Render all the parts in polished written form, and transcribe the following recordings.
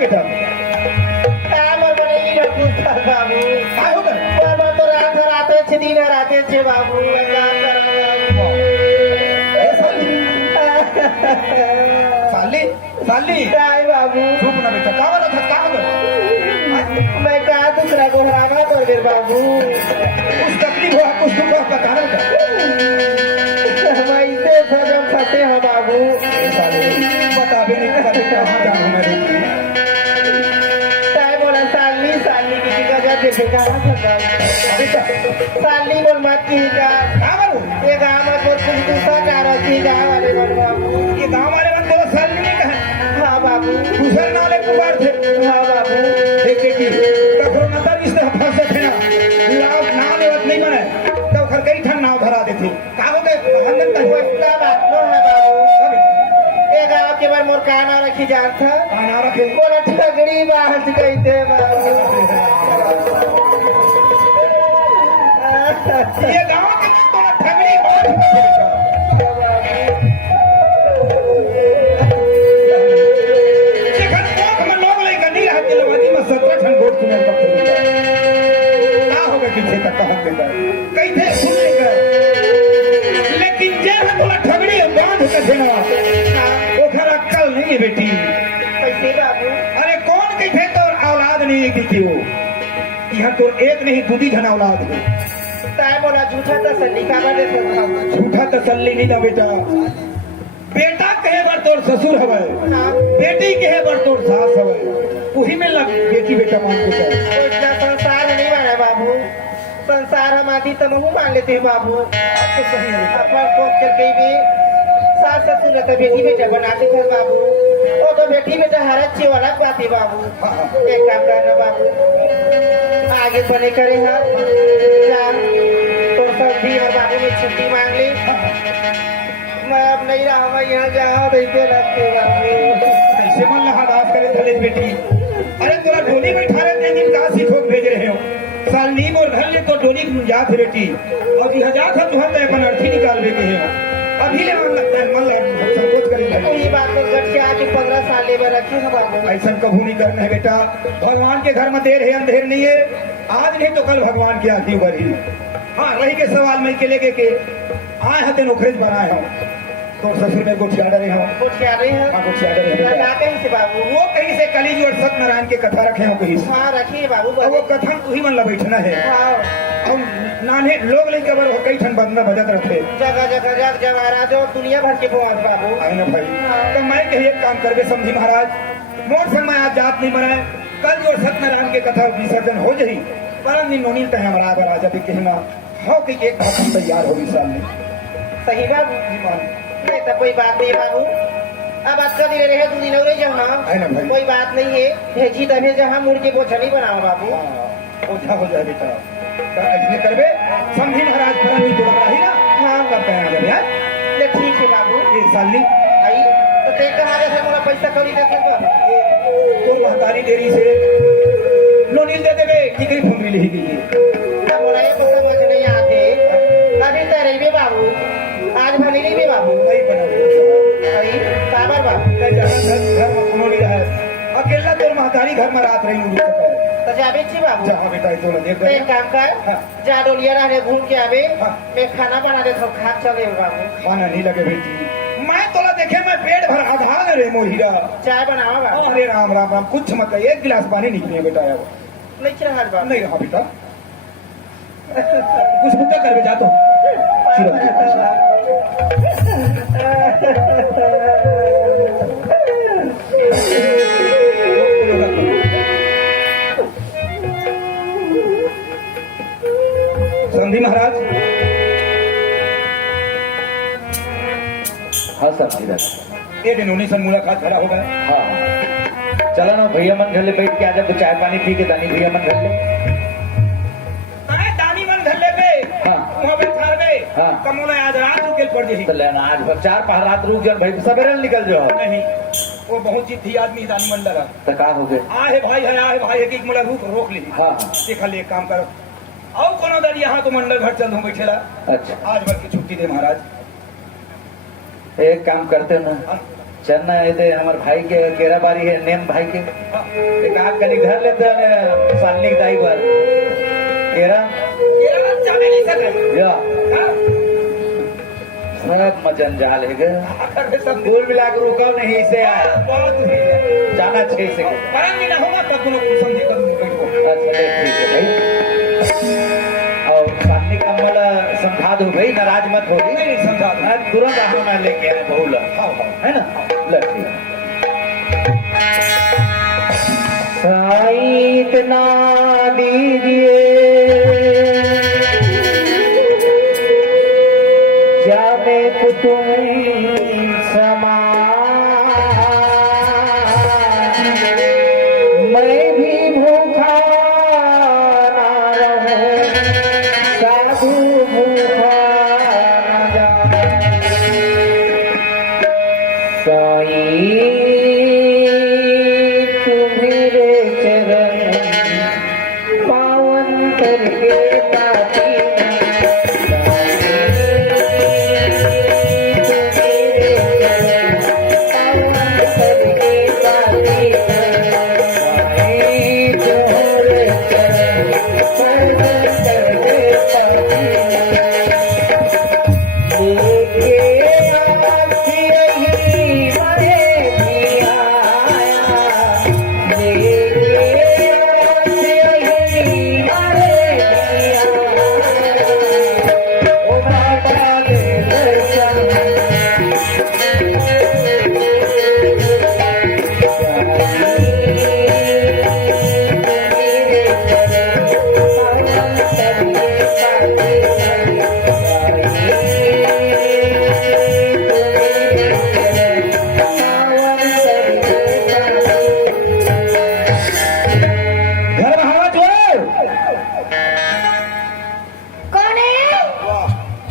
बेटा काम और बनेगी ना पूछता बाबू काय हो गए बाबा तो रात भर आते छे दिन भर आते छे बाबू साली साली काय बाबू चुप ना बेटा का वाला था का हो मैं कहा दूसरा को हराना कर दे बाबू कुछ तकलीफ हुआ कुछ दुख हुआ बता रहा हम ऐसे सजम फंसे हैं बाबू बता भी नहीं पता कहाँ जाऊँ मैं काय बोला सालनी सालनी की जगह देखे कहाँ फंसा बेटा सालनी बोल मत की का का करूँ ये गाँव में बहुत कुछ दूसरा जा रहा थी गाँव वाले बोल बाबू ये गाँव वाले बन दो साल नहीं कहे हाँ बाबू दूसरे नाले कुमार थे हाँ बाबू देखे कि कखरो नतर इसने फंसे थे ना लाभ नाम लेवत नहीं बने तो खर कई ठन नाव धरा देते का हो गए हंगन तक हुए क्या बात नो है बाबू ये गाँव के बार मोर का ना रखी जात था ना रखे बोला ठगड़ी बाहर गई थे बाबू ये गाँव के तो ठगड़ी बात लेकिन ठगड़ी बांध अक्कल नहीं है बेटी कैसे बाबू अरे कौन कहते तो औलाद नहीं है किसी हो यहाँ तो एक नहीं दूधी घना औलाद है ताय बोला झूठा तसल्ली का बने से बाबू झूठा तसल्ली नहीं ना बेटा बेटा कहे बार तोर ससुर हवे बेटी कहे बार तोर सास हवे उही में लग बेटी बेटा मान के चल इतना संसार नहीं बना बाबू संसार हम आदि तमहू मान लेते हैं बाबू तो सही है अपन को करके भी सास ससुर तो बेटी बेटा बनाते थे बाबू वो तो बेटी बेटा हर अच्छी वाला बाती बाबू एक काम करना बाबू आगे बने करे हम तो सब भी और बाबू ने छुट्टी मांग ली मैं अब नहीं रहा मैं यहाँ जहाँ बैठे लगते बाबू ऐसे मन लगा दास करे धले बेटी अरे तोरा ढोली बैठा रहे दिन कहाँ सीखो भेज रहे हो साल नी मोर घर ले तो ढोली जात है बेटी अब यह जात है तुहर ले अपन अर्थी निकाल के है अभी ले मन लगता है मन लग संकोच करे लगे ये बात तो घर से आके 15 साल ले रखी है बाबू ऐसा कभी नहीं करना है बेटा भगवान के घर में देर है अंधेर नहीं है आज नहीं तो कल भगवान की आरती उभरी हाँ रही के सवाल में के लेके के आए हते नौकरी बनाए हो तो ससुर में गोठिया डरे हो कुछ क्या रहे हैं गोठिया डरे हो ना कहीं से बाबू वो कहीं से कलीज और सत्यनारायण के कथा रखे हो कहीं से हाँ रखिए बाबू और वो कथा वही मन ला बैठना है हाँ और नाने लोग लेके बर हो कई ठन बंदना बजत रखे जगह जगह जग जवारा जो दुनिया भर के पहुंच बाबू आए ना भाई तो मैं कही एक काम करबे समझी महाराज मोर समय आज जात नहीं बनाए कल जो सत्यनारायण के कथा विसर्जन हो जाही परम दिन नोनील तय हमारा आगर आ जाते कहना हो कि एक भाषण तैयार हो विशाल में सही बाबू नहीं तो कोई बात नहीं बाबू अब आपका दिन रहे 2 दिन हो रही जहाँ है ना भाई कोई बात नहीं है भेजी तभी जहाँ मुड़ के पोछा नहीं बनाओ बाबू ओझा हो जाए बेटा तो ऐसे करबे समझी महाराज परम दिन जोड़ रही ना हाँ करते हैं आगे यार ले ठीक है बाबू ये साली आई तो ते कहाँ जैसे मोला पैसा कौड़ी देखे तो महतारी देरी से नोनील दे देवे किकरी फोन मिली ही गई अब मोला ये तो समझ नहीं आते अभी तो रही बाबू आज भले नहीं बाबू नहीं बना आई काबर बाबू घर में कोनो नहीं रहा अकेला तोर महतारी घर में रात रही हुई तो जाबे छी बाबू जहाँ बेटा तो देख तो एक काम कर हाँ। जा डोलिया रहे घूम के आवे हाँ। मैं खाना बना दे सब खा चले बाबू खाना नहीं लगे बेटी मैं तोला देखे मैं पेट भर आधार रे मोहिरा चाय बनाओ बाबू अरे राम राम राम कुछ मत एक गिलास पानी निकले बेटा यार नहीं रहा बाबू नहीं रहा बेटा कुछ मुद्दा कर जा तो समझी महाराज हाँ सर इधर ये दिन उन्हीं से मुलाकात खड़ा हो गया हाँ चलो ना भैया मन घर ले बैठ के आजा तो चाय पानी पी के दानी भैया मन घर ले दानी मन घर ले गए हाँ। वहाँ पे ठार गए हाँ। कमोला आज रात रुके पड़ जाही तो लेना आज बस 4-5 रात रुक जाओ भाई सवेरे निकल जाओ नहीं वो बहुत ही थी आदमी दानी मन लगा तो का हो गए आहे भाई है कि मोला रोक ली हाँ देखा ले एक काम करो और कोनो दर यहाँ तो मंडल घर चल हूँ बैठेला अच्छा आज भर की छुट्टी दे महाराज एक काम करते ना हाँ। चलना है तो हमारे भाई के केरा बारी है नेम भाई के एक आग कली घर लेते हैं सालनी की दाई पर केरा ये बात जाने नहीं सके या हाँ? सब मजन जाल है गे अरे सब कुल मिला के रुका नहीं इसे आया बहुत ही है। जाना 6 से परम दिन होगा तब तुम लोग समझे कर बैठो अच्छा ठीक है भाई और सालनी का अम्मल समझा दो भाई नाराज मत हो नहीं नहीं समझा दो। मैं तुरंत आऊँ मैं लेके आया बहुला हाँ हाँ है ना ले ठीक साईं इतना दीजिए जाने कुतुम समान मैं भी भूखा ना रहूं साधु भूखा न जाए साईं तुम्हारे चरण पावन करके पाती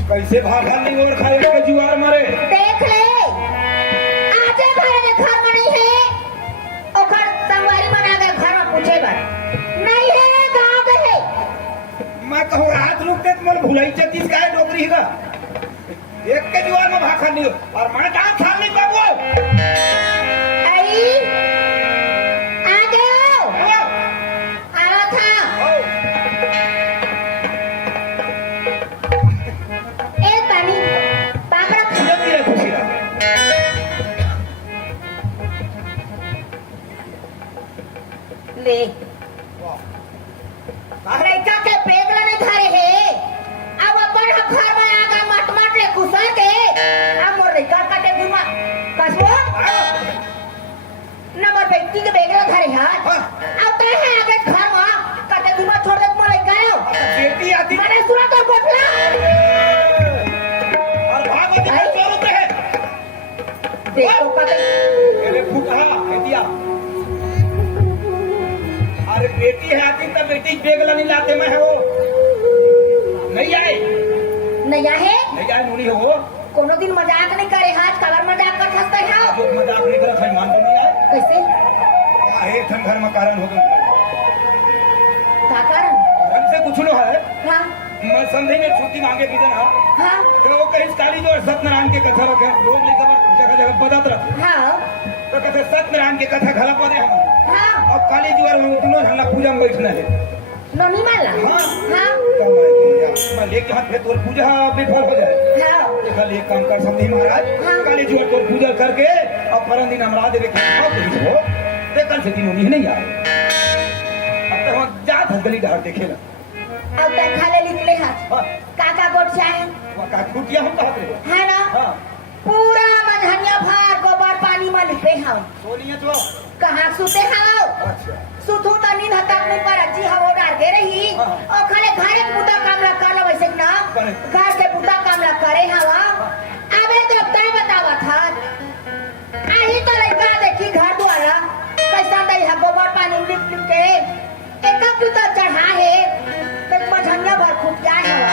कैसे भागा नहीं और खाए के जुआर मारे देख ले आजे भरे के घर में नहीं है ओकर संगवारी बना के घर में पूछे बार नहीं है गांव के है मैं कहूँ हाथ रुकते तो मन भुलाई चतीस का डोकरी का एक के जुआर में भाखा नहीं हो और मैं कहाँ खाल नहीं बाबू आई आ गए हो आवा था ए पानी पापड़ा धीरे धीरे खुशी रहा ले लड़का के पेगला नहीं धरे है अब अपन घर में आगा मट मट ले घुसा के अब मोर लड़का काटे दिमा कसबो नंबर व्यक्ति के बेगला धरे हाथ अब तय है आगे घर में काटे दिमा छोड़ दे मोर लड़का लो बेटी आती मैंने सुना तो बोतला और भागो तो आई? चोर होते हैं देखो काटे पहले फुटा बेटिया अरे बेटी है आती तब बेटी बेगला नहीं लाते मैं है वो नहीं आए नया है नहीं आए मुनी हो कोनो दिन मजाक नहीं करे हाथ कलर मजाक कर हंसते हैं जो मजाक नहीं कर खाई मानते नहीं आए कैसे काहे ठन घर में कारण हो गए का कारण हमसे कुछ नो है हाँ मैं समझे में छुट्टी मांगे किधर हाँ हाँ तो वो कहीं काली जो सत्यनारायण के कथा रखे रोज लेकर जगह जगह बदत रखे हाँ तो कहते सत्यनारायण के कथा घला पड़े हम हाँ और काली जुआर में उतनो झंडा पूजा में बैठना है नोनी माला हाँ। हाँ तो मैं लेके हाथ पे तोर पूजा विफल हो जाए हाँ कल एक काम कर समझी महाराज हाँ। काली जुआर को पूजा करके और परम दिन हमरा देवे के खाओ पुलिस हो ते कल से दिन नहीं आए अब तो हम जात है गली डहार देखे ना अब तक खाले निकले हाथ हाँ काका गोट चाहे वहाँ का खुटिया हम कहते रहे है ना हाँ पूरा मनहनिया भार गोबर पानी में लिपे हाव सोनिया तो कहाँ सुते हाव अच्छा सुतू तो नींद हतक नहीं पर अच्छी हवा डाल के रही हाँ। और खाले घर के बुता काम ला कर लो वैसे ना करे। घर के बुता काम ला करे हवा अबे तो तय बतावा था आई तो लड़का देखी घर द्वारा कैसा दई है गोबर पानी लिप लिप के एक तो चढ़ा है एक मझनिया भर खूब जाए हवा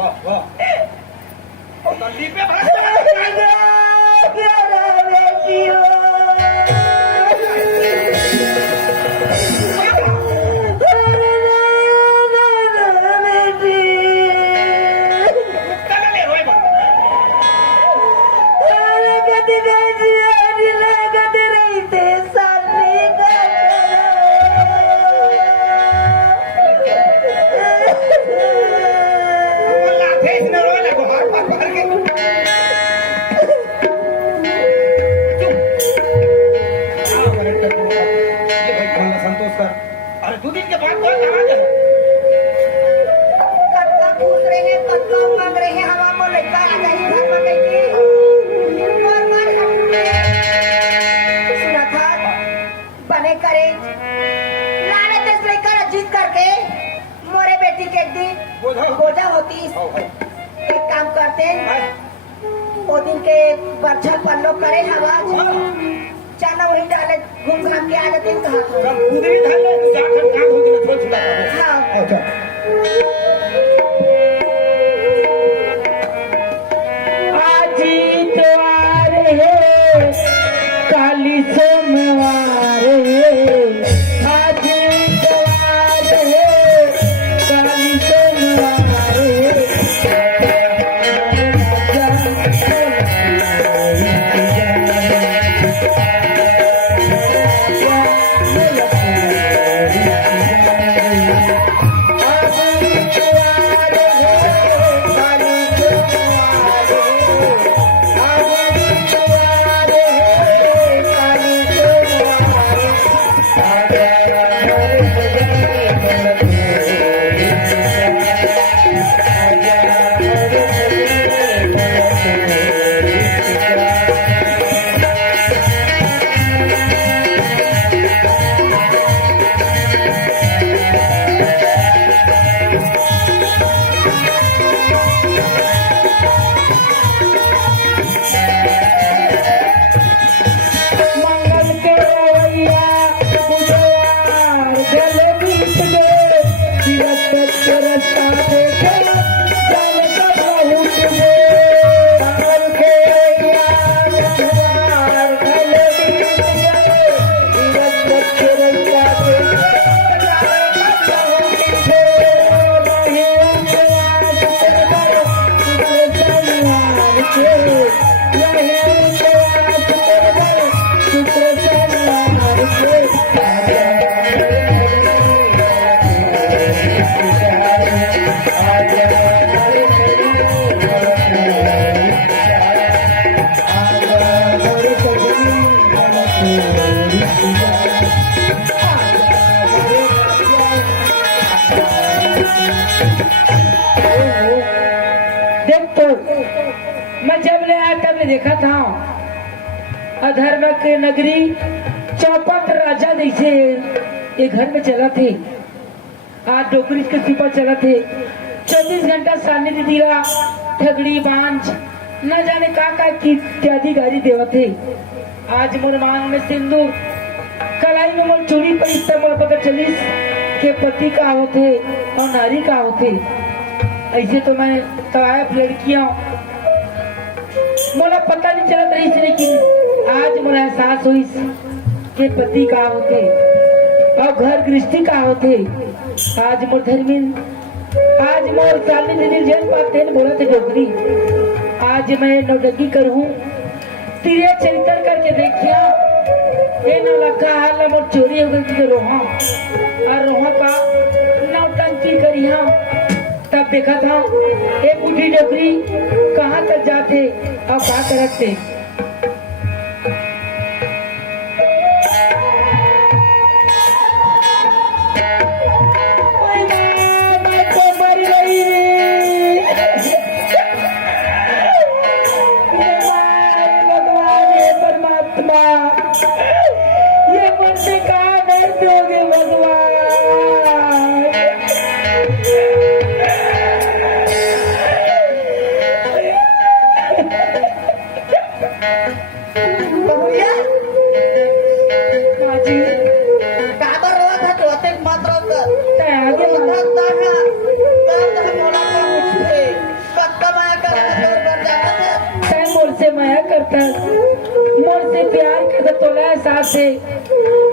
वाह वाह और तल्ली पे वो लाथे इसने रो लगो हाथ पार पार के ये भाई खाना संतोष कर। अरे 2 दिन के बाद कौन कहाँ जाए? कत्ता पूछ रहे हैं, कत्ता मांग रहे हैं, हम आपको लड़का आ जाइए घर में कहिए। और मार हमने सुना था बने करे लालच से लेकर जीत करके मोरे बेटी के एक दिन बोझा होती। एक काम करते हैं, वो दिन के बरछल पल्लो करे हवा चना वही डाले घूम घाम के आ जाते हैं कहाँ कब कुदरी धान में जाकर काम हो गया छोड़ छुड़ा कर। हाँ अच्छा आजी त्योहार है काली सोमवार है आजी त्योहार है काली सोमवार मंगल के रवैया बुधवार जल बीत गए तीरथ के रास्ता देखे जान का बहुत गए मंगल के रवैया बुधवार जल बीत गए तीरथ के रास्ता देखे जान का बहुत गए नहीं अंतराज कर शनिवार के नहीं अंतराज कर शुक्र शनिवार के देख तो मैं जब ले आया तब ले देखा था अधर्म के नगरी चौपट राजा जैसे ये घर में चला थे आज डोकरी के सिपा चला थे 24 घंटा सामने दे दिया ठगड़ी बांझ न जाने का की इत्यादि गाड़ी देवा थे आज मोर मांग में सिंदूर कलाई में मोर चूड़ी पर इतना मोर पता चलिस के पति का होते और नारी का होते ऐसे तो मैं तवायफ लड़कियां मोला पता नहीं चलत रही थी लेकिन आज मोला एहसास हुई के पति का होते और घर गृहस्थी का होते आज मोर धर्मिन आज मोर चालनी दिन जन पाते बोला थे डोगरी आज मैं नौटंकी करूँ तिरे चरित्र करके देखिया ये नौलखा हाल मोर चोरी हो गई रोहा और रोहा का नौटंकी करिया तब देखा था एक बूढ़ी डोकरी कहाँ तक जाते और क्या करते परमात्मा ये मुझसे कहाँ नहीं दोगे भगवान बहुरिया माझी काबर रोत है तो अतिक मात्रा का आगे होता है तब हम मोला को मुझसे कत्ता माया कर जोर बन जाता है तै मोर से माया करता मोर से प्यार करता तोला एहसास है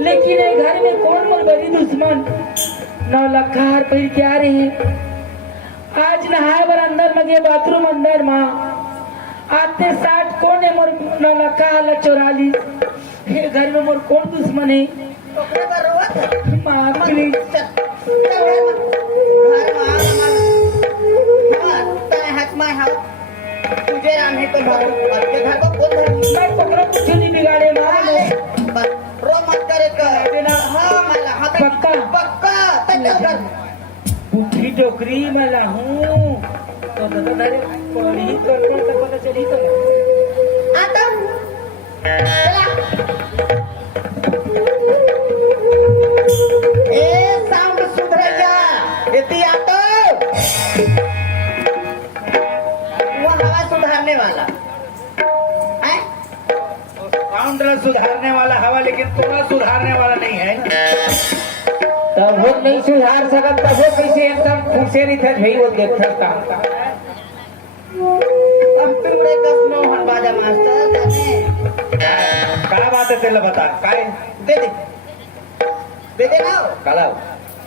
लेकिन ये घर में कौन मोर बड़ी दुश्मन 9 लाख हार पर क्या रहे आज नहाए बर अंदर मगे बाथरूम अंदर माँ आते साथ कौन है मोर नलका ला चोरा ली हे घर में मोर कौन दुश्मन है ओकरे पर रोवत माँ प्लीज तुझे नाम है तो घर के घर को कौन घर मैं पकड़ो कुछ नहीं बिगाड़े माँ रो मत करे कर हाँ माला हाँ पक्का? पक्का तक घर भूखी डोकरी में लाहूं तो धरे पढ़ी करते तो पता चली तो आता ए साउंड सुधर जा इति आतो वो हवा सुधारने वाला है काउंटर सुधारने वाला हवा, लेकिन तोरा सुधारने वाला नहीं है। तब वो नहीं सुधार सकत तब वो कैसे एकदम खुशे नहीं थे भाई वो देख सकता अब तुमरे कसनो हलवाजा मास्टर जाने क्या बात है तेला बता काय दे दे ना काला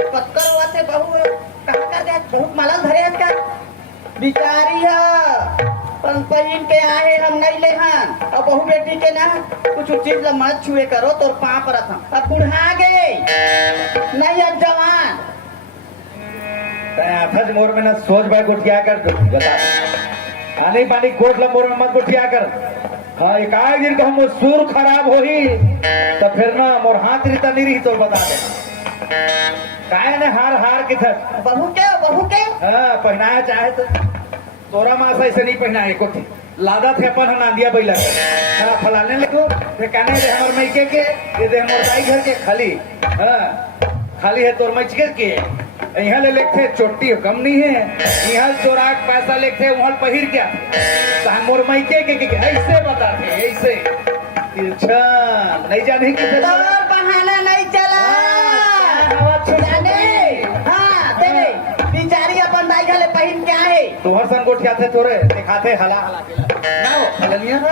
पत्कर वाते बहु कहाँ कर दे बहुत माला धरे है का बिचारी है पंपईन के आए हम नहीं ले हैं और बहु बेटी के ना कुछ चीज ला मत छुए करो तो पाप रहा अब बुढ़ा गए नहीं अब जवान आठज मोर में ना सोच भाई गुटिया कर बता आने पानी कोट ला मोर में मत गुटिया कर। हाँ एक दिन का हम सुर खराब हो ही तो फिर ना मोर हाथ रीता नहीं रही तो बता दे काय ने हार के था बहु के हाँ पहनाया चाहे तो तोरा मासा ऐसे नहीं पहनाए को थी लादा थे अपन नांदिया बैला हाँ फलाने लगो थे कहने दे हमारे मैके के ये दे हमारे दाई घर के खाली हाँ खाली है तोर मैच के यहाँ ले लेते चोटी कम नहीं है यहाँ चोराक पैसा लेते वहाँ पहिर क्या तो हम मोर मैके के ऐसे बताते ऐसे अच्छा नहीं जाने की तोर बहाना नहीं चला जाने हाँ तेरे बिचारी अपन दाई घले पहन के आए तुम्हार संग गोठिया थे तोरे दिखाते हला ना हो हलनिया का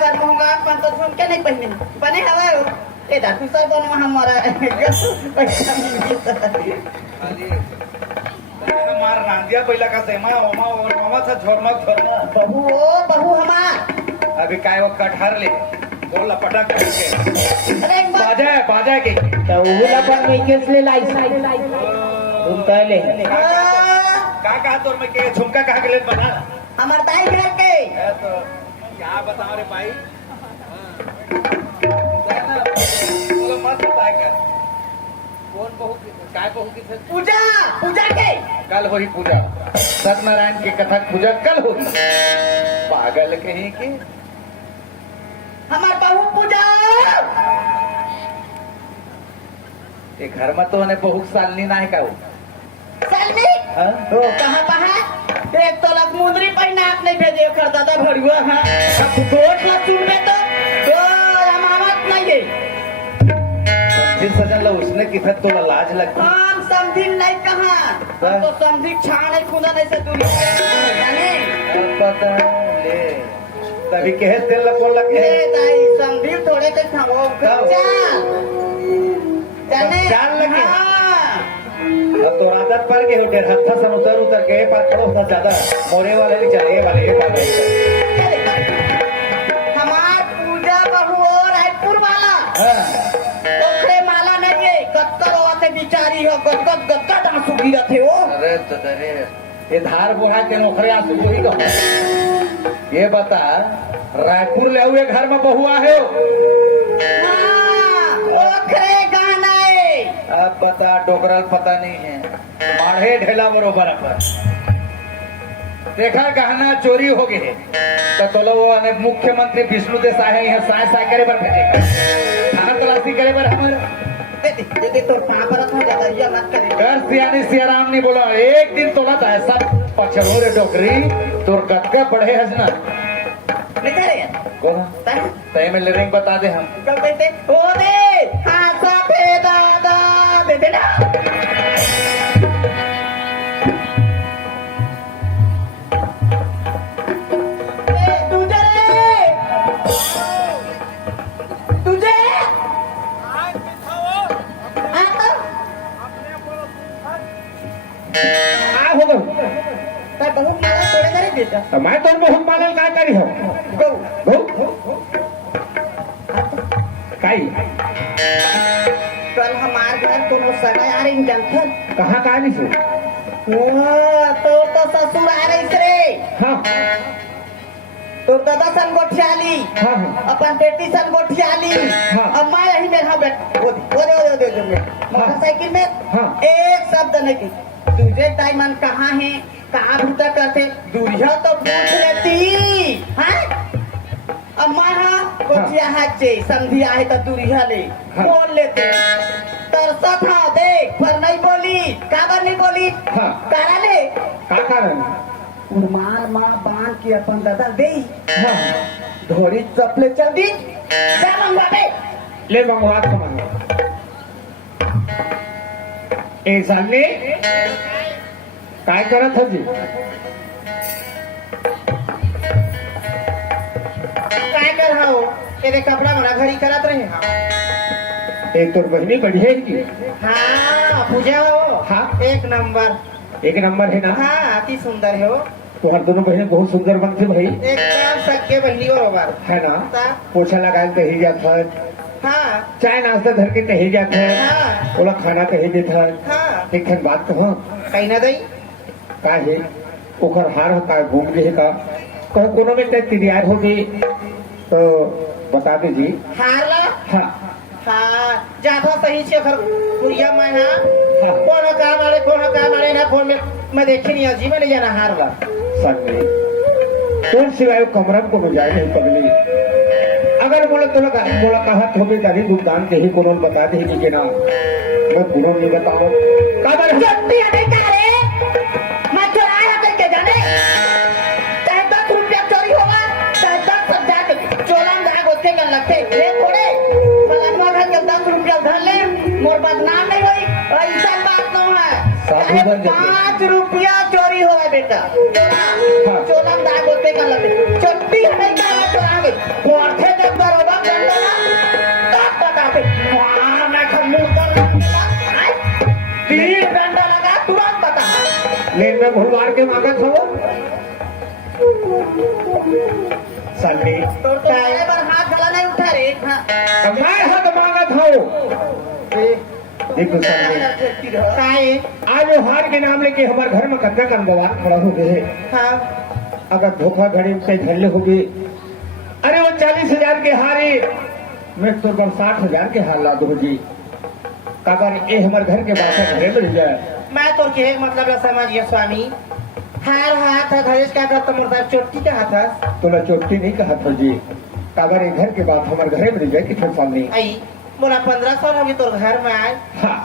बात कहूँगा अपन तो सुन के नहीं पहने बने हवा ए दा तू सर बनो हमारा पैसा मार नांदिया पहिला का सेमा ओमा और मामा था झोरमा बहु हमार अभी काय वो कटहर ले बोल लपटा करके अरे एक बात बाजा के तो वो अपन में कैसे लाई तुम पहले का कहा तोर में के झुमका कहा के ले बना हमार दाई घर के है तो क्या बताओ रे भाई बोलो मत बताए कर कौन बहू काय बहू की थे पूजा के कल हो रही पूजा सत्यनारायण की कथा पूजा कल हो रही पागल कहीं की हमार बहू पूजा ये घर में तो ने बहुत सालनी ना है का सालनी हाँ? तो कहाँ एक तो लग मुंदरी पहना आप नहीं भेजे कर दादा भड़ुआ हाँ अब दोट लग चुनबे तो अमानत नहीं है जिस सजन ला उसने कितना तो लाज लगती हम समझी नहीं कहाँ हम तो समझी छाने खुदा नहीं से दूर जाने पता ले तभी कहे तेल ला बोल लगे ए दाई समझी थोड़े के खाओ जाने जान लगे? हाँ अब तो आदत पर के हो गए हत्था सन उतर के पर थोड़ा सा ज्यादा मोरे वाले भी चले वाले हमार पूजा बहू और रायपुर वाला ओकरे माला नहीं है कत्तर होते बिचारी हो गदगद आंसू गिरत है वो अरे तो अरे ये धार बुढ़ा के नौकरी आंसू जो ही कहो ये बता रायपुर ले हुए घर में बहुआ है हाँ, ओकरे गाना है अब बता डोकरल पता नहीं है माढ़े ढेला बरोबर पर देखा गहना चोरी हो गए तो लोग मुख्यमंत्री विष्णु देसाई है यहाँ साय करे पर भेजेगा खाना तलाशी करे पर हमारे दे तो कहाँ पर रखा जाता है ये मत करे घर सियानी सियाराम नहीं बोला एक दिन तोला था ऐसा पछड़ो रे डोकरी तोर कतका पढ़े हजना नहीं करे कौन तय में लिरिंग बता दे हम कल कहते ओ दे हाँ साथे दादा दे दे ना तुझे बहुत माला तोड़े करे बेटा तो मैं तो बहुत मानल काय करी हो गौ गौ काई कल हमार घर दोनों सगा आ रही जंखन कहाँ का नहीं सो तो ससुर आ रही रे हाँ तो दादा सन गोठियाली हाँ हाँ अपन बेटी सन गोठियाली हाँ। अब मैं यही में हाँ बैठ वो मोटरसाइकिल में हाँ। एक शब्द नहीं की तुझे टाइमन कहाँ है कहाँ भूता करते दूरिया तो पूछ लेती हाँ अब मैं हाँ गोठिया हाथ से समझिया है तो दूरिया ले हाँ। बोल लेते तरसा था देख पर नहीं बोली काबर नहीं बोली हाँ। कारा ले का कारण उर्माल माँ बांध के अपन दादा दे हाँ धोरी चपले चल दी जा मंगवा दे ले मंगवा के मंगवा ए साले काय करत हो जी काय कर हो तेरे कपड़ा बड़ा घड़ी करत रहे हाँ एक तो बहनी बढ़िया है की हाँ पूजा हो हाँ। एक नंबर एक नंबर है ना हाँ अति सुंदर है हो तुम्हार दोनों बहनें बहुत सुंदर बनते भाई एकदम सख्य बहनी बरोबर है ना ता? पोछा लगाए कही जात है हाँ चाय नाश्ता धर के कही जात है हाँ ओला खाना कही देत है हाँ एक ठन बात कहो कहीं ना दई का है ओकर हार हो का घूम गए का कहो कोनो में तय तैयार हो गई तो बता दीजिए हार ला हाँ हाँ जाता सही से घर पुरिया में हाँ हाँ। कौन काम आड़े ना कौन में मैं देखी नहीं अजीब नहीं जाना हार ला संगे कौन सिवाय कमरम को बजाय नहीं पगली अगर बोले तो बोला कहा तो भी तभी भुगतान के ही कोनो बता दे कि ना मैं गुनो नहीं बताओ काबर जट्टी अधिकारी मैं चुराया करके जाने चाहे 10 रुपया चोरी होगा चाहे 10 सब जाके चोला में जाके उसके कर लगते ये थोड़े फलाना घर के 10 रुपया धर ले मोर बदनाम नहीं हुई ऐसा बात नहीं है साधु चाहे बन जाते। 5 रुपया चोरी हो है बेटा चोला में जाके उसके कर लगते चट्टी हमें क्या चुरा गई कोठे जब दरोगा कर देना तब बता पे वहाँ मैं खम्मू कर 3 घंटा लगा तुरंत बता लेन में भुलवार के मांगत हो संगे तो चाहे पर हाथ गला नहीं उठा रे हाँ तो मैं हक मांगत हो देखो संगे काहे आज वो हार के नाम लेके हमारे घर में कन्या कंदवार खड़ा हो गए हाँ अगर धोखाधड़ी से झल्ले हो गई अरे वो 40,000 के हारे मैं तो 60,000 के हार ला दो जी अगर ये हमारे घर के बात घरे मिल जाए मैं तो के मतलब है समझिए स्वामी हार हाथ है धरेश का कर तो मुर्दा चोटी का हाथ है तोला चोटी नहीं कहा था जी अगर ये घर के बात हमारे घरे मिल जाए कि फिर सामने आई बोला 1500 अभी तो घर में आए हाँ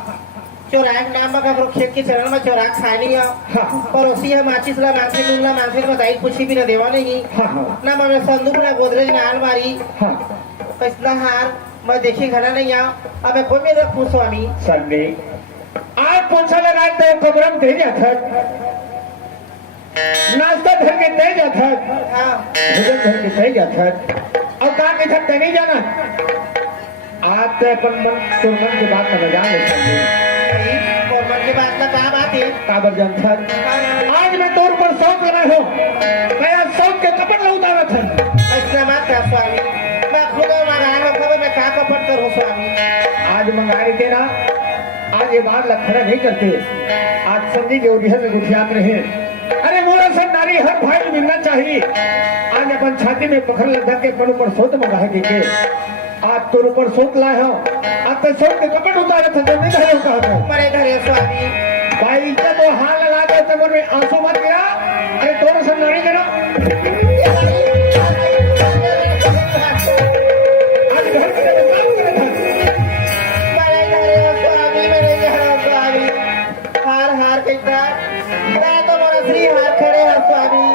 चोराक नाम का खेत के चरण में चोराक खा लिया हाँ पड़ोसी है माचिस ला मांसे लूंगा मांसे में दाई कुछ भी न देवा नहीं हाँ हाँ ना मैं संदूक ना गोदरेज ना अलमारी हाँ पैसा हार मैं देखी घना नहीं आओ अब मैं कोई मेरा खुश स्वामी संडे आज पोछा लगाए तो कमरम दे जाता नाश्ता घर के दे जाता हाँ भोजन घर के दे जाता और कहा कि था नहीं जाना आज तो अपन मन तो मन की बात न जान ले संडे और मन के बात का क्या बात है काबर जानता आज मैं तौर पर शौक लगा हूँ मैं आज शौक के कपड़ उतारा था ऐसा मत कर स्वामी मैं खुद मंगा खबर मैं क्या कपट करूँ स्वामी आज मंगा रहे थे ना आज ये बात लखड़ा नहीं करते आज संजी के उदिहर में गुठियात रहे अरे मोरा सब नारी हर भाई मिलना चाहिए आज अपन छाती में पकड़ लगा के अपन ऊपर सोत मंगा के आज तो ऊपर सोत लाए हो आज तो सोत के कपड़ उतारे थे जब नहीं धरे कहा था मरे धरे स्वामी भाई जब वो हाथ लगा दे तो मन में आंसू मत गिरा अरे थोड़ा सा नारी करो आज घर के लिए बात करे थे मेरे घर स्वामी हार हार कहता मैं तो मोरा श्री हार खड़े है स्वामी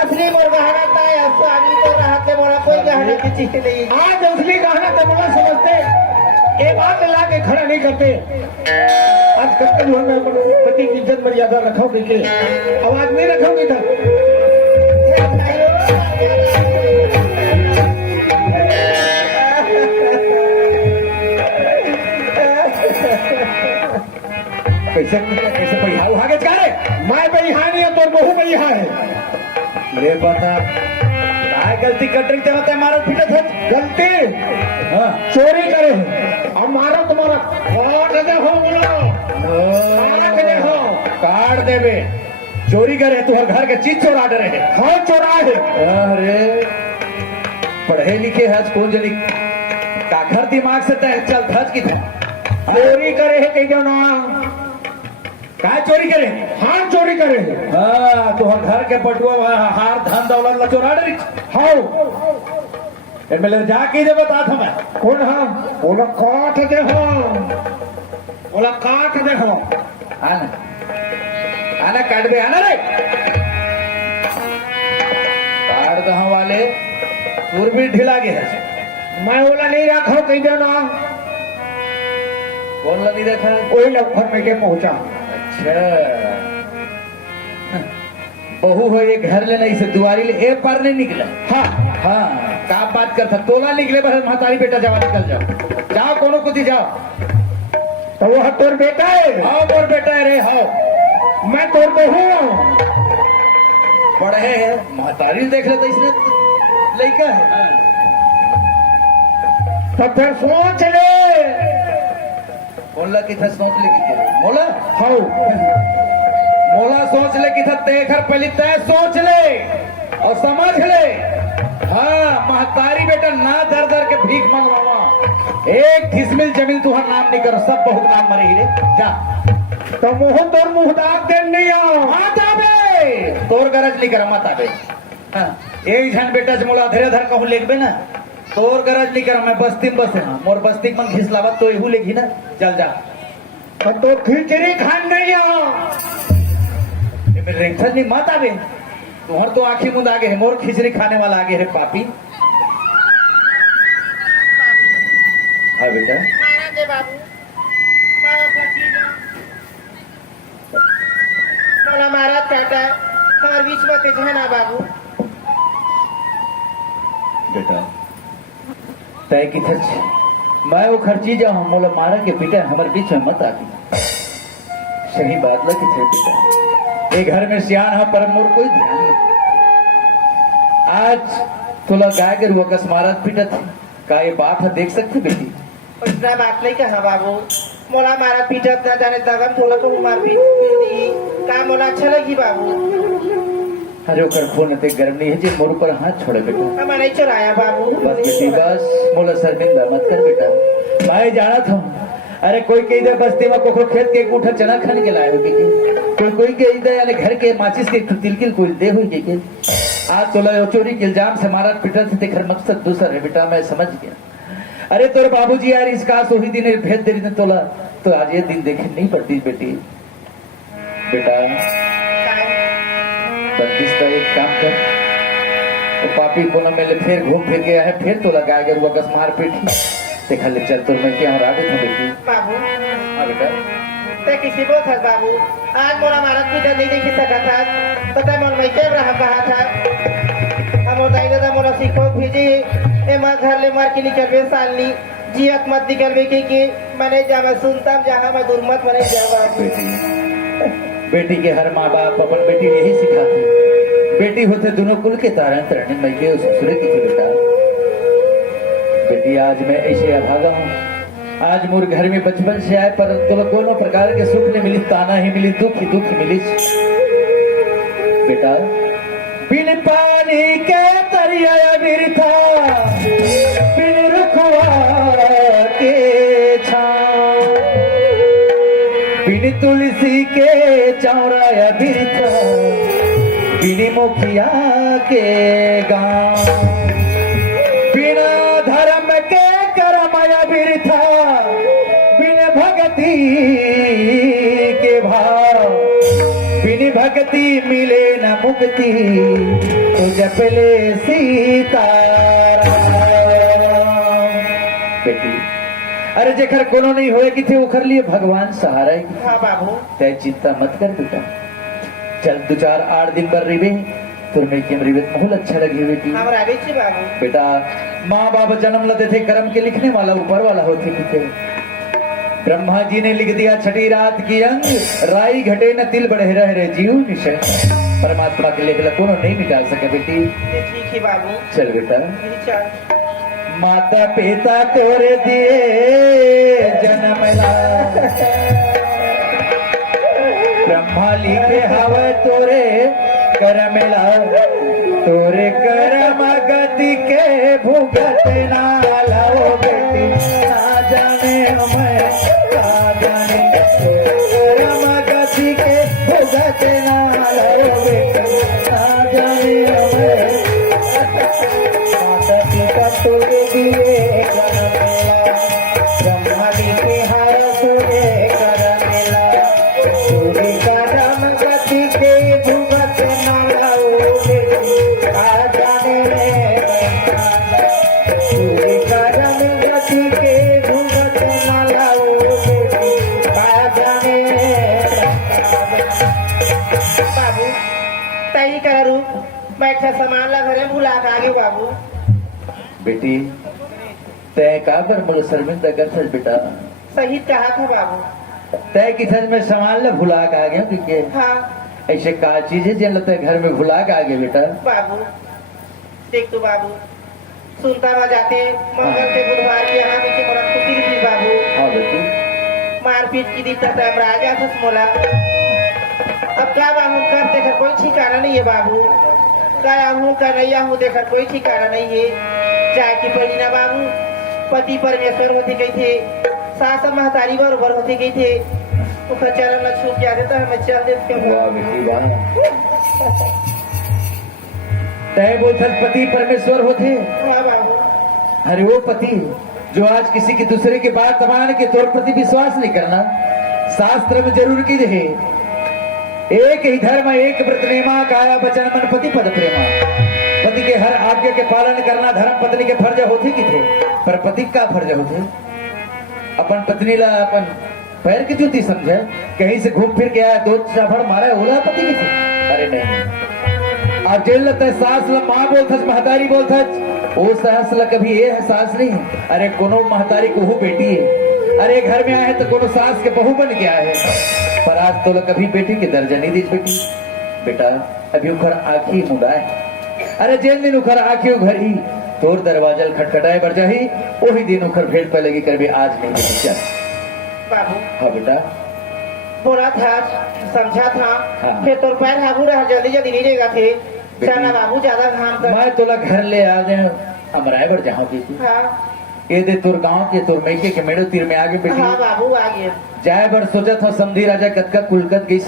असली मोर गहना ताय है स्वामी तो राहत के मोरा कोई गहना की चीज नहीं आज असली गहना तो बड़ा समझते ये बात ला के खड़ा नहीं करते आज कब तक मैं पति की इज्जत मर्यादा रखोगे के आवाज नहीं रखोगे था कैसे कैसे परिहार उहागे का रे मैं परिहार नहीं है तो बहू परिहार है अरे बता काय गलती कर रही थे मारो पीटत है गलती हाँ चोरी करे हमारा तुम्हारा काट दे हो बोलो काट दे हो काट देवे चोरी करे तू घर के चीज चोरा डरे है हाँ चोरा है अरे पढ़े लिखे है कौन जनी काखर दिमाग से तय चल धज की चोरी करे है कहीं जाना का चोरी करे हाँ चोरी करे है हाँ तो घर के बटुआ हार धन दौलत ला चोरा डरी हाँ इनमें ले जाके जब बता था मैं कौन हाँ बोला काट दे हो बोला काट दे हो आना आना काट दे आना रे काट दहा वाले सुर भी ढिला गया है मैं बोला नहीं रखा कहीं जाना कौन लगी देखा वही लखन में के पहुंचा अच्छा बहू हो ये घर लेना इसे दुआरी ले ए पर नहीं निकला हाँ हाँ का बात करता तोला निकले बस महतारी बेटा जाओ निकल जाओ जाओ कोनो कुछ जाओ तो वो तोर बेटा है हाँ मोर बेटा है रे हाँ मैं तोर बहू हूँ पढ़े है महतारी देख लेता इसने लड़का है तो फिर सोच ले मोला की था सोच ले कि मोला हाँ मोला सोच ले कि था तेखर पहले तय सोच ले और समझ ले हाँ महतारी बेटा ना दर दर के भीख मंगवावा एक किस्मिल जमीन तुहर नाम नहीं करो सब बहुत नाम मरे ही रे जा तो मुंह तोर मुंह दाग दे नहीं आओ हाँ जाबे तोर गरज नहीं कर मत आबे हाँ एक झन बेटा से मोला धीरे धर कहूँ लेखबे ना तोर गरज नहीं कर मैं बस्ती में बसे मोर बस्ती मन घिसलावत तो यहू लेगी ना चल जा तो तो खिचड़ी खान नहीं आओ रेंगथन नहीं मत आवे तुहर तो आंखी मुंद आगे है मोर खिचड़ी खाने वाला आगे है पापी हाँ बेटा मारा दे बाबू मारो कटी ना मोला मारा काटा हमार बीच में ते झना बाबू बेटा तय की खर्च मैं वो खर्ची जाऊं मोला मारा के बेटा हमारे बीच में मत आती सही बात लगी थे बेटा ये घर में सियान है पर मोर कोई ध्यान नहीं आज तुला गाय के रुआ कस मारा पीटत का ये बात है देख सकती बेटी उसना बात नहीं कहा बाबू मोला मारा पीटत ना जाने दगम थोड़ा को मार पीट का मोला अच्छा लगी बाबू अरे ओकर खून ते गर्म नहीं है जे मोर ऊपर हाथ छोड़े बेटा हमारा नहीं चुराया बाबू बस बेटी बस मोला शर्मिंदा मत कर बेटा मैं जाना था अरे कोई के इधर बस्ती में कोखो खेत के एक मुठा चना खाने के लाए बेटी कोई के इधर यानी घर के माचिस के तिलकिल कोई दे हुई के आज तोला चोरी के इल्जाम से मारा पिटा थे तेखर मकसद दूसरा है बेटा मैं समझ गया अरे तोरे बाबूजी यार इस काश वही दिन भेज दे रही तोला तो आज ये दिन देखे नहीं पड़ती बेटी बेटा बत्तीस का एक काम कर तो पापी को न मिले फिर घूम फिर के आए फिर तो लगा अगर वो मार पीटी देखा ले चल तो मैं क्या आ गई बेटी बाबू हाँ बेटा ते किसी को था बाबू आज मोरा मारा पीटत नहीं देख सका था पता मोर मैं क्या रहा कहा था हम दाई दादा मोरा सीखो भेजी ए मां घर ले मार के निकलवे सालनी जियत मत निकलवे की मैंने जावा सुनता जहां मैं दुर्मत मैंने जावा बेटी बेटी के हर माँ बाप अपन बेटी यही सिखाते बेटी होते दोनों कुल के तारण तरणी मैं के ससुरे की थी बेटा बेटी आज मैं ऐसे अभागा हूँ आज मोर घर में बचपन से आए पर दोनों प्रकार के सुख नहीं मिली ताना ही मिली दुख ही दुख मिली बेटा बिन पानी के तरिया बिरथा बिन रुखवा के छाँव बिन तुलसी के चौराया बिरथा बिन मुखिया के गाँव बिना धर्म के करमया बिरथा बिन भक्ति के भाव बिन भक्ति मिले न मुक्ति तो जपले सीताराम बेटी अरे जेखर कोनो नहीं होए कि थे ओखर लिए भगवान सहारा है हाँ बाबू तय चिंता मत कर बेटा चल 2-4-8 दिन पर रिवे तो मैं के रिवे बहुत अच्छा लगी बेटी हमरा आगे छी बाबू बेटा माँ बाप जन्म लेते थे कर्म के लिखने वाला ऊपर वाला होते थे ब्रह्मा जी ने लिख दिया छठी रात की अंग राई घटे न तिल बढ़े रह रे जीव निशय परमात्मा के लेखला कोनो नहीं मिटा सके बेटी। ये ठीक है बाबू। चल बेटा। ये चल। माता पिता तोरे दिए जन्म ला, ब्रह्मा लिखे हवे तोरे कर्म ला, तोरे कर्म गति के भुगत ना लाओ बेटी, ना जाने मैं ना जाने, कर्म गति के भुगत ना लाओ बेटी, ना जाने मैं। माता पिता तोरे दिए कर्म ला, ब्रह्मा लिखे हर तोरे कर्म ला, तोरे कर्म गति के भुगत ना लाओ बेटी, आ जाने रे तोरे कर्म गति के भुगत ना लाओ बेटी, आ जाने रे। बाबू तई करू बैठा सामान ला घरे भुला के आगे बाबू। बेटी तय का पर मुझे शर्मिंदा कर सच बेटा, सही कहा था बाबू। तय की सच में सामान ला भुला के आ गया क्योंकि हाँ ऐसे का चीज है जिन लगता है घर में भुला के आ गए बेटा। बाबू देख तो बाबू सुनता बजाते मंगल से बुधवार के यहाँ देखिए मोरा खुशी थी बाबू। हाँ बेटी। मारपीट की दी तब राजा था मोला। अब क्या बाबू कर देखा कोई ठिकाना नहीं है बाबू, गया हूँ का नैया हूँ देखा कोई ठिकाना नहीं है। जाए की पड़ी ना बाबू, पति परमेश्वर होते गई थे, सास महतारी बरोबर होते गई थे, तो चरण न छूट गया था हमें चल देते। वाह बेटी वाह। तय वो पति परमेश्वर होते। हाँ बाबू। अरे वो पति जो आज किसी की दूसरे की बात मान के तौर प्रति विश्वास नहीं करना, शास्त्र में जरूर की है एक ही धर्म एक व्रत नेमा, काया वचन मन पति पद प्रेमा। पति के हर आज्ञा के पालन करना धर्म पत्नी के फर्ज होते कि थे, पर पति का फर्ज होते अपन पत्नी ला अपन पैर की जूती समझे, कहीं से घूम फिर के आया दो चाफड़ मारा ओला पति की थे। अरे नहीं, आप जेल लगता है सास ला माँ बोलता महतारी बोलता वो सास ला कभी ये है सास नहीं है। अरे कोनो महतारी को हूँ बेटी है, अरे घर में आए तो कोनो सास के बहू बन के आए है, पर आज तो कभी बेटी के दर्जा नहीं दी बेटी। बेटा अभी उखर आखी मुड़ाए, अरे जेल दिन उखर आखी घर ही तोर दरवाजा खटखटाए बर जाही, वही दिन उखर भेड़ पे लगी कर भी आज नहीं बच्चा। बाबू हाँ बेटा बोला था समझा था हाँ। फिर तोर पैर हाबू रहा जल्दी जल्दी नहीं रहेगा थे चला बाबू ज्यादा घाम कर। मैं तोला घर ले आ जाए अमराए बर जहाँ बेटी हाँ ये दे तोर गांव के तोर मैके के मेड़ो तीर में आगे बेटी हाँ बाबू आ गए। जाए बर सोचा था समधी राजा कतका कुलकत गई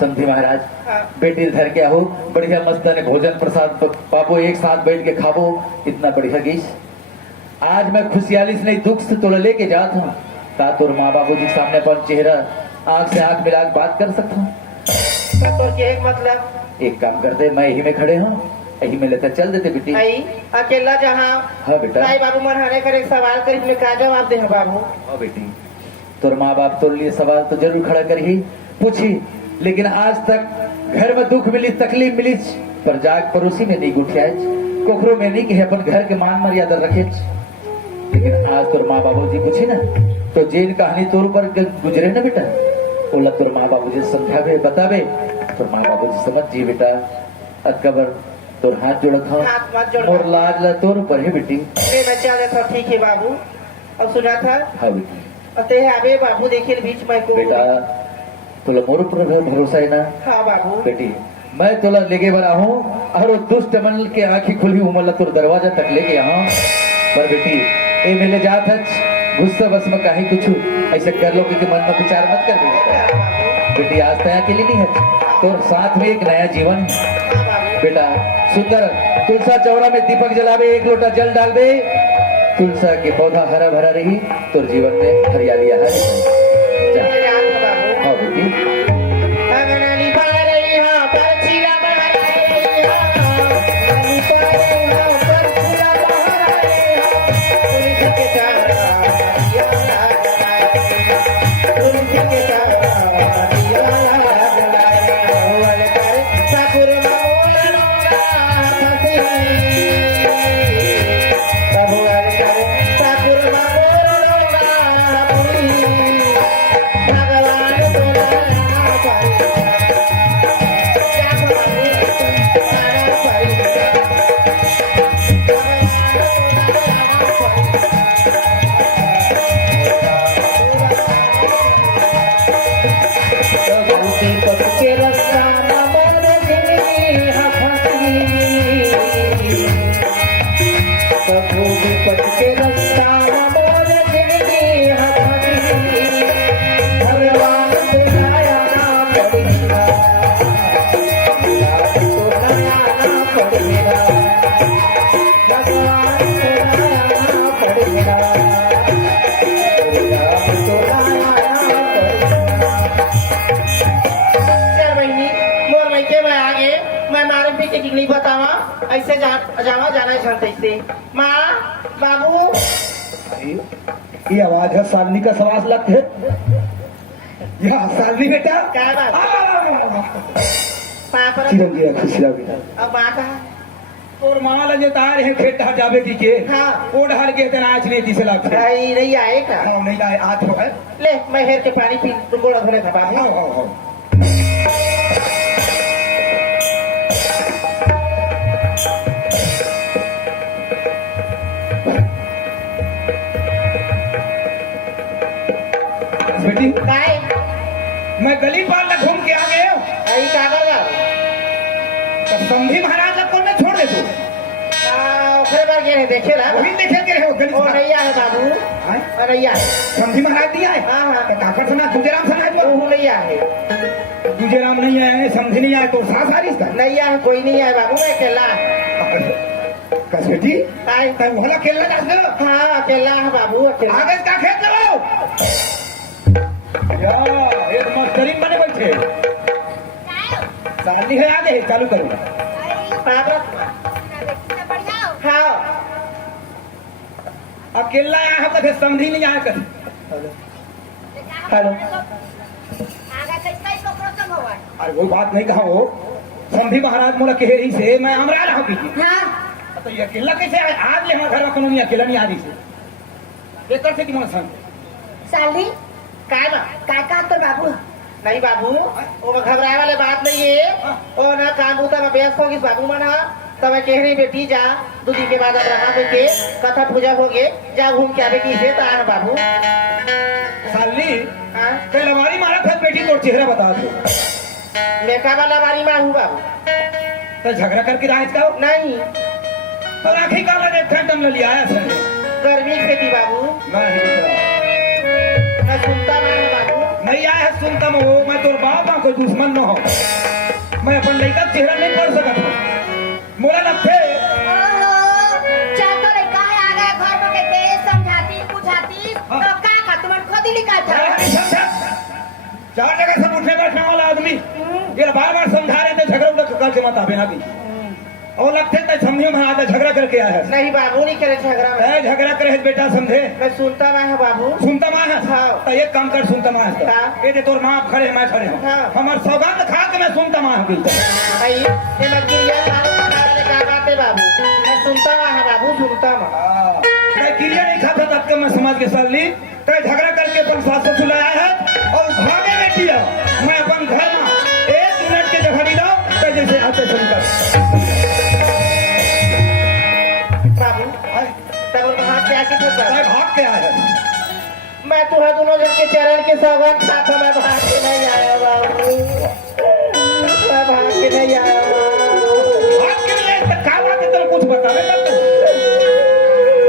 समधी महाराज हाँ। बेटी धर के आओ बढ़िया मस्त ने भोजन प्रसाद पापो एक साथ बैठ के खाबो, इतना बढ़िया गई। आज मैं खुशहाली से नहीं दुख से तोला लेके जात हूँ, ता तोर माँ बाबू जी के सामने अपन चेहरा आंख से आंख मिला के बात कर सकता हूँ। तो के एक मतलब एक काम करते मैं यही में खड़े हूँ, यही में लेकर चल देते बेटी। आई अकेला जहाँ हाँ बेटा। ताई बाबू मरहाने कर एक सवाल कर इसमें का जवाब दे बाबू। हाँ बेटी तोर माँ बाप तोर लिए सवाल तो जरूर खड़ा कर ही पूछी, लेकिन आज तक घर में दुख मिली तकलीफ मिली पर जाग पड़ोसी में नहीं गुठिया कोखरो में नहीं कि अपन घर के मान मर्यादा रखे। लेकिन आज तोर माँ बाबू जी पूछी ना तो जेल कहानी तोर पर गुजरे ना बेटा, बोला तोर माँ बाबू जी समझावे बतावे तोर माँ बाबू जी समझ जी बेटा। अकबर तोर हाथ जोड़ था हाथ मत जोड़। और लाज ला तोर ऊपर है बेटी। मैं बच्चा देखो ठीक है बाबू। अब सुना था हाँ बेटी। अते आबे बाबू देखिए बीच में को बेटा तोला मोर ऊपर भरोसा है ना। हाँ बाबू बेटी मैं तोला लेके बना हूँ और वो दुष्ट मन के आंखी खुली उमल तोर दरवाजा तक लेके यहाँ पर बेटी ए मिले जात है गुस्सा बस में कहीं कुछ ऐसे कर लो कि मन में विचार मत कर बेटा। बेटी आज तया के लिए नहीं है तोर साथ में एक नया जीवन बेटा सुंदर तुलसा चौरा में दीपक जलावे एक लोटा जल डालवे, तुलसा के पौधा हरा भरा रही तोर जीवन में हरियाली है। हाँ बेटी चल बहनी मोर मैके में आगे मैं मारे पीछे टिकली बतावा ऐसे जावा जाना है छल कैसे माँ बाबू ये आवाज है सालनी का सवास लगता है। यहाँ सालनी बेटा क्या बात पापा चिरंजीवी खुशी रहो। अब माँ कहा और माँ लगे तार है खेत हर जावे की के हाँ। ओ ढाल के तना आज नहीं दिसे लगता है। भाई नहीं आए का हाँ, नहीं आए आज हो है। ले मैं हेर के पानी पी तो गोड़ा धोने था बाबू हाँ हाँ हाँ। बेटी काय मैं गली पार तक घूम के आ गया हूँ। आई कागल तो संधि महाराज को मैं छोड़ दे तू ओखरे बार गए देखे ना वही देखे के रहे हो गली ओ पार। नैया है बाबू हाँ? नैया संधि महाराज दिया है हाँ हाँ तो काकर सुना गुजराम सुना जो ओहू नैया है गुजराम नहीं आए समझी नहीं आए तो साथ सारी इसका नैया है कोई नहीं है बाबू मैं अकेला कस बेटी काय तब वाला खेलना चाहते हो हाँ अकेला है बाबू अकेला आगे का खेत लगाओ या ये तो मस्तरीन बने बैठे साली है आगे चालू करो बाबू हाँ अकेला आया है तो समझी नहीं आया कर हेलो अरे वो बात नहीं कहा वो समझी महाराज मोला कहे ही से मैं हमरा रहा पीछे हाँ तो ये अकेला कैसे आया? आज ले हमारे घर में कोनो नहीं अकेला नहीं आ रही से ये कर से कि मोला संग साली काय बा काय का तो बाबू नहीं बाबू वो घबराए वाले बात नहीं है वो ना काम होता मैं व्यस्त होगी बाबू मना तब मैं कह रही बेटी जा 2 दिन के बाद अब रहा के कथा पूजा हो गए जा घूम के आवे की से तो आना बाबू साली हाँ कल हमारी मारा खत बेटी को चेहरा बता दो लेखा वाला बारी में हूँ बाबू तो झगड़ा करके राज का नहीं तो आखिर का मैंने खत्म ले लिया है सर गर्मी खेती बाबू मैं सुनता मैं बाबू नहीं आया है सुनता मैं वो मैं तोर बाप ना कोई दुश्मन न हो मैं अपन लड़का चेहरा नहीं पढ़ सकता हूँ मोला लगते चार तो लड़का है आ गया घर में के समझाती बुझाती हाँ। तो का तुम खुद ही निकाल था चार जगह से उठने बैठने वाला आदमी ये बार बार समझा रहे थे झगड़ा उधर करके मत आवे ना भी और लगते थे समझियो मैं आता झगड़ा करके आया है नहीं बाबू नहीं करे झगड़ा में ए, झगड़ा करे बेटा समझे मैं सुनता मैं है बाबू सुनता माँ है हाँ। तो एक काम कर सुनता माँ है हाँ। ये जे तोर माँ खड़े मैं खड़े हूँ हाँ। हमार सौगात खा के मैं सुनता माँ हूँ आई ये मत गिरिया वाले का बात है बाबू मैं सुनता मैं है बाबू सुनता मैं मैं क्रिया नहीं खाता तब के मैं समाज के साथ ली तो झगड़ा करके अपन सास ससुर लाया है और भागे बेटी है मैं अपन घर में 1 मिनट के जगह नहीं लो तो जैसे आते सुनकर बाबू तब वहाँ क्या की था मैं भाग के आया है मैं तुम्हारे दोनों जन के चरण के सौगंध खाता मैं भाग के नहीं आया बाबू मैं भाग के नहीं आया भाग के लिए तो क्या बात है तुम कुछ बतावे तब तो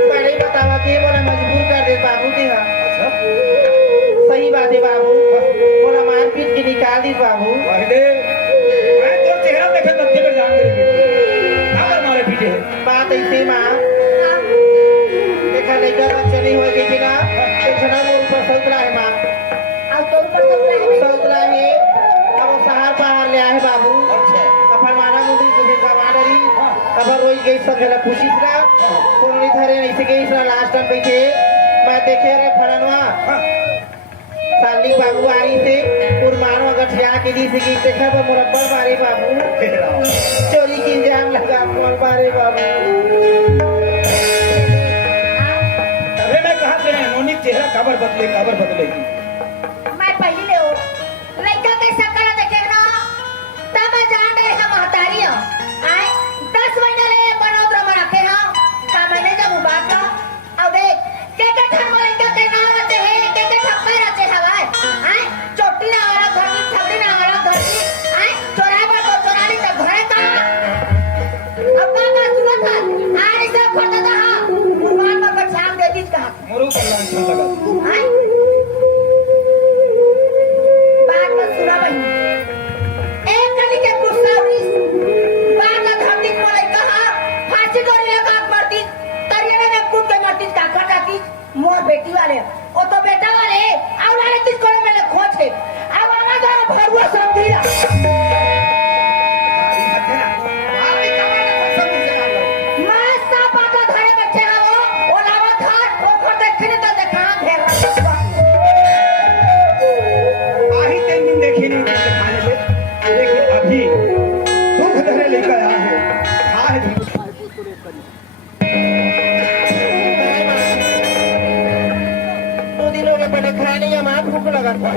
मैं नहीं बतावा कि बोला मजबूर कर दे बाबू दी हाँ सही बात है बाबू बोला मारपीट की निकाल दी बाबू पहले मैं तो चेहरा देखे तब के जान गई अगर मारे पीछे बात ऐसे माँ देखा नहीं कर बच्चे नहीं होए कि ना एक जना मोर ऊपर सौतला है माँ और तो ऊपर तो है सौतला है अब वो सहार पहाड़ ले आए बाबू अच्छा अपन माना मुझे तुझे कमा डरी अब रोज गई सब जला खुशी ना कौन नहीं धरे नहीं से गई ना लास्ट टाइम बैठे मैं देखे रे फड़नवा साली बाबू आ रही थे कुरमानो अगर ठिया के दी से देखा तो मुरब्बा मारे बाबू चोरी की इंजाम लगा मोर मारे बाबू अरे मैं कहा थे नोनी चेहरा काबर बदलेगी मैं पहली ले हो लड़का कैसा करा देखे ना तब मैं जान रहे हम महतारी हो आए 10 महीने ले बनोद्र में रखे हम का मैंने जब बात का अब देख के ठन लड़का के नाम रहते हैं के ठप्पे रहते हवाए आए चोटी ना वाला घर की छबड़ी ना वाला घर की आए चोराई पर तो चोराली तक घरे का अब का सुनो था आज से फटा था भगवान पर छाप दे दी कहा मरू कर लांछन लगा आए बात मत सुना बहन एक कली के गुस्सा हुई बात का धरती को ले कहा फांसी डोरी लगा मरती तरिया ने कूद के मरती का खटा बेटी वाले वो तो बेटा वाले और वाले किस कोने में खोज है अब हमारा द्वारा भरवा समझी ना मस्त पाता धारे बच्चे हैं वो लावा था वो कर देखने तो देखा घेर रहा आही 3 दिन देखी नहीं खाने में, लेकिन अभी दुख धरे लेकर आया है। खाए भी दो दिनों में बड़े खाने या मां भूख लगा था